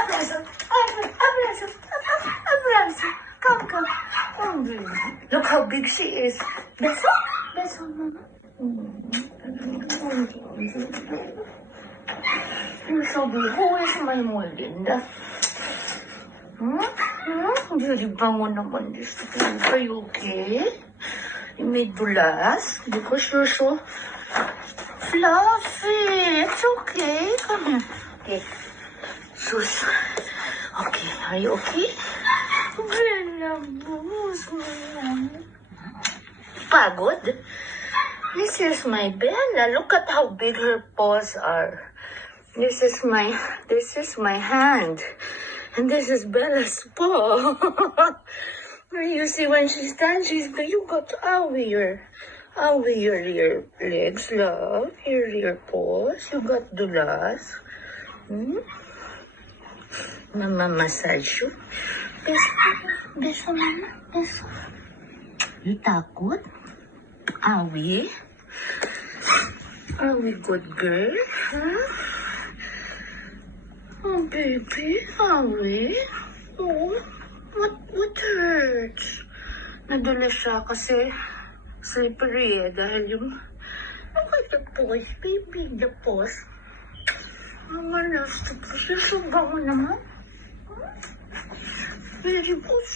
Abrazo. Abrazo. Abrazo. Come. Oh, baby. Look how big she is. Beso? Beso, mama. You're so big. Who is my Melinda? Very bango naman this thing. Are you okay? You made dulas because you're so fluffy. It's okay. Come here. Okay. Sus. Okay. Are you okay? Pagod? This is my Bella. Look at how big her paws are. This is my hand. And this is Bella's paw. You see when she stands, you got your legs, love. Your paws. You got dulas. Mama massage you. Beso, mama. Beso. You takot? Are we? Are we good girl? Huh? Oh, baby, are we? Oh, what hurts? Nadulas siya kasi slippery dahil yung... Look at the paws, baby, the paws. Mama loves the paws. You're so bango naman. Very good.